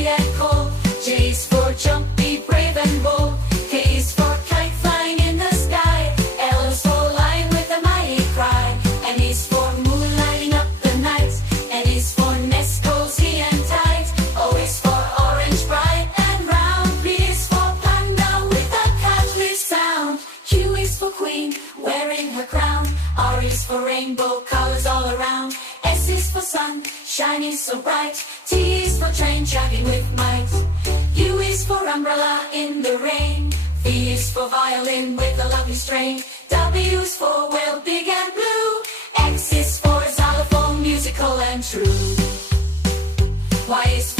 sweet and cold. J is for jumpy, brave and bold. K is for kite flying in the sky. L is for lion with a mighty cry. N is for moon lighting up the night. N is for nest cozy and tight. O is for orange, bright and round. P is for panda with a cuddly sound. Q is for queen, wearing her crown. R is for rainbow colors all around. S is for sun, shining so bright. T is for train, chugging with might. U is for umbrella in the rain. V is for violin with a lovely strain. W is for whale, big and blue. X is for xylophone, musical and true. Y is for